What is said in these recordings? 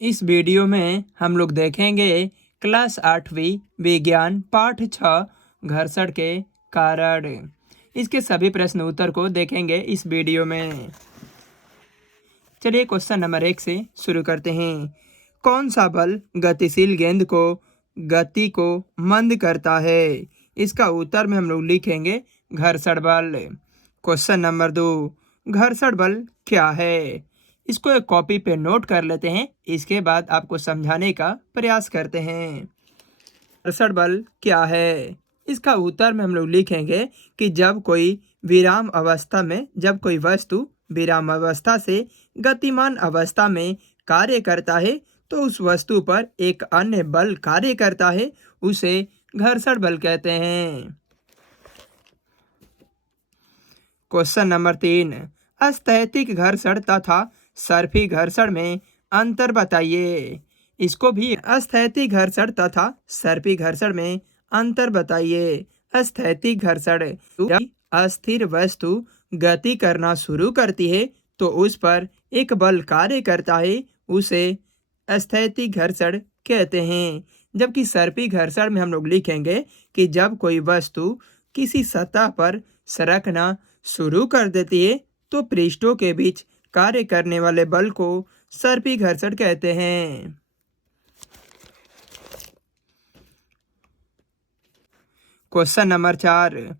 इस वीडियो में हम लोग देखेंगे क्लास 8वीं विज्ञान पाठ 6 घर्षण के कारण। इसके सभी प्रश्न उत्तर को देखेंगे इस वीडियो में। चलिए क्वेश्चन नंबर 1 से शुरू करते हैं। कौन सा बल गतिशील गेंद को गति को मंद करता है? इसका उत्तर में हम लोग लिखेंगे घर्षण बल। क्वेश्चन नंबर 2, घर्षण बल क्या है? इसको एक कॉपी पे नोट कर लेते हैं, इसके बाद आपको समझाने का प्रयास करते हैं। घर्षण बल क्या है? इसका उत्तर में हम लोग लिखेंगे कि जब कोई वस्तु विराम अवस्था से गतिमान अवस्था में कार्य करता है तो उस वस्तु पर एक अन्य बल कार्य करता है, उसे घर्षण बल कहते हैं। क्वेश्चन नंबर 3, स्थैतिक घर्षण तथा सर्फी घर्षण में अंतर बताइए। इसको भी स्थैतिक घर्षण तथा सर्फी घर्षण में अंतर बताइए। स्थैतिक घर्षण, जब अस्थिर वस्तु गति करना शुरू करती है तो उस पर एक बल कार्य करता है, उसे स्थैतिक घर्षण कहते हैं। जबकि सर्पी घर्षण में हम लोग लिखेंगे कि जब कोई वस्तु किसी सतह पर सरकना शुरू कर देती है तो पृष्ठों के बीच कार्य करने वाले बल को सर्पी घर्षण कहते हैं। क्वेश्चन नंबर 4,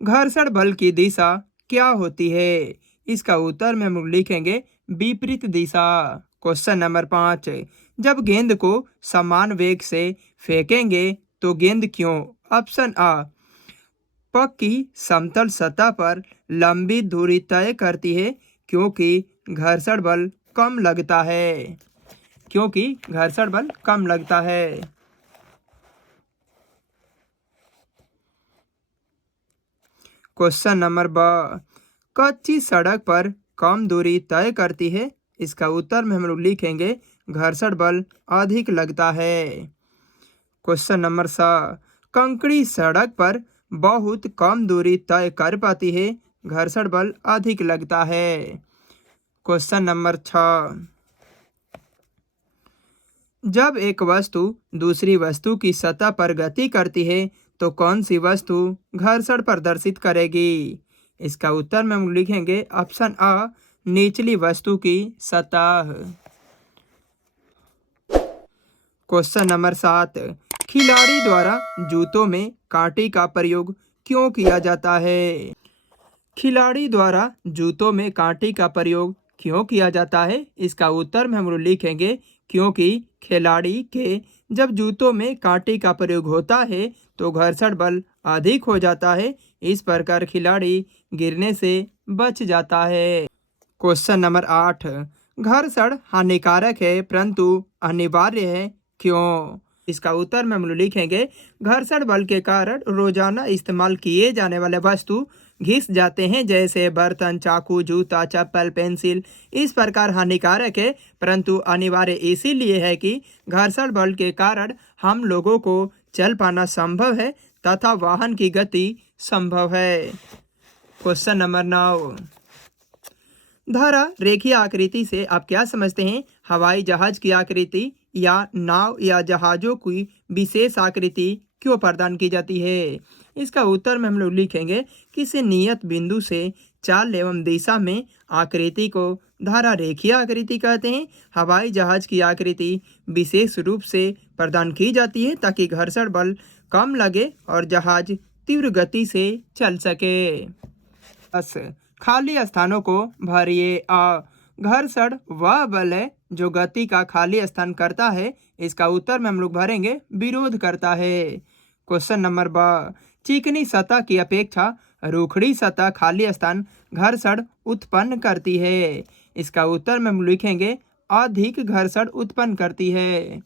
घर्षण बल की दिशा क्या होती है? इसका उत्तर में हम लिखेंगे विपरीत दिशा। क्वेश्चन नंबर 5, जब गेंद को समान वेग से फेंकेंगे तो गेंद क्यों? ऑप्शन आ, पक्की समतल सतह पर लंबी दूरी तय करती है क्योंकि घर्षण बल कम लगता है। क्वेश्चन नंबर 2, कच्ची सड़क पर कम दूरी तय करती है। इसका उत्तर में हम लोग लिखेंगे घर्षण बल अधिक लगता है। क्वेश्चन नंबर 7, कंकड़ी सड़क पर बहुत कम दूरी तय कर पाती है, घर्षण बल अधिक लगता है। क्वेश्चन नंबर 6, जब एक वस्तु दूसरी वस्तु की सतह पर गति करती है तो कौन सी वस्तु घर्षण प्रदर्शित करेगी? इसका उत्तर में हम लिखेंगे ऑप्शन आ, निचली वस्तु की सतह। क्वेश्चन नंबर 7, खिलाड़ी द्वारा जूतों में कांटे का प्रयोग क्यों किया जाता है? खिलाड़ी द्वारा जूतों में कांटे का प्रयोग क्यों किया जाता है? इसका उत्तर में हम लोग लिखेंगे क्योंकि खिलाड़ी के जब जूतों में कांटे का प्रयोग होता है तो घर्षण बल अधिक हो जाता है, इस प्रकार खिलाड़ी गिरने से बच जाता है। क्वेश्चन नंबर 8, घर्षण हानिकारक है परंतु अनिवार्य है, क्यों? इसका उत्तर में हम लोग लिखेंगे घर्षण बल के कारण रोजाना इस्तेमाल किए जाने वाले वस्तु घिस जाते हैं, जैसे बर्तन, चाकू, जूता, चप्पल, पेंसिल। इस प्रकार हानिकारक है परंतु अनिवार्य इसीलिए है कि घर्षण बल के कारण हम लोगों को चल पाना संभव है तथा वाहन की गति संभव है। क्वेश्चन नंबर 9, धारा रेखीय आकृति से आप क्या समझते हैं? हवाई जहाज की आकृति या नाव या जहाजों की विशेष आकृति क्यों प्रदान की जाती है? इसका उत्तर में हम लोग लिखेंगे किसी नियत बिंदु से चाल एवं दिशा में आकृति को धारा रेखीय आकृति कहते हैं। हवाई जहाज की आकृति विशेष रूप से प्रदान की जाती है ताकि घर्षण बल कम लगे और जहाज तीव्र गति से चल सके। बस खाली स्थानों को भरिए। घर्षण वह बल है जो गति का खाली स्थान करता है, इसका उत्तर में हम लोग भरेंगे विरोध करता है। क्वेश्चन नंबर 12, चिकनी सतह की अपेक्षा रूखड़ी सतह खाली स्थान घर्षण उत्पन्न करती है, इसका उत्तर में हम लिखेंगे अधिक घर्षण उत्पन्न करती है।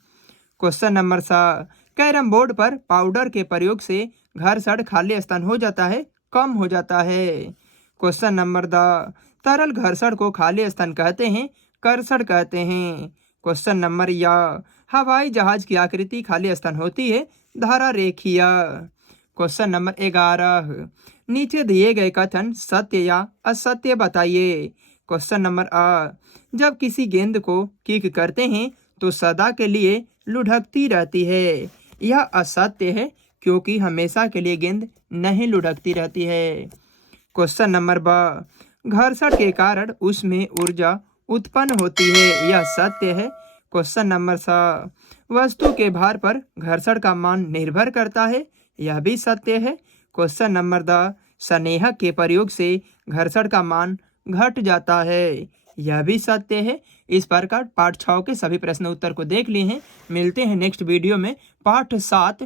क्वेश्चन नंबर 7, कैरम बोर्ड पर पाउडर के प्रयोग से घर्षण खाली स्थान हो जाता है, कम हो जाता है। क्वेश्चन नंबर 10, तरल घर्षण को खाली स्थान कहते हैं, कर्षण कहते हैं। क्वेश्चन नंबर या, हवाई जहाज की आकृति खाली स्थान होती है, धारा रेखीय। क्वेश्चन नंबर 11, नीचे दिए गए कथन सत्य या असत्य बताइए। क्वेश्चन नंबर आ, जब किसी गेंद को किक करते हैं तो सदा के लिए लुढ़कती रहती है। यह असत्य है क्योंकि हमेशा के लिए गेंद नहीं लुढ़कती रहती है। क्वेश्चन नंबर 2, घर्षण के कारण उसमें ऊर्जा उत्पन्न होती है। यह सत्य है। क्वेश्चन नंबर 3, वस्तु के भार पर घर्षण का मान निर्भर करता है। यह भी सत्य है। क्वेश्चन नंबर 10, संनेहक के प्रयोग से घर्षण का मान घट जाता है। यह भी सत्य है। इस प्रकार पाठ 6 के सभी प्रश्न उत्तर को देख लिए हैं। मिलते हैं नेक्स्ट वीडियो में पाठ 7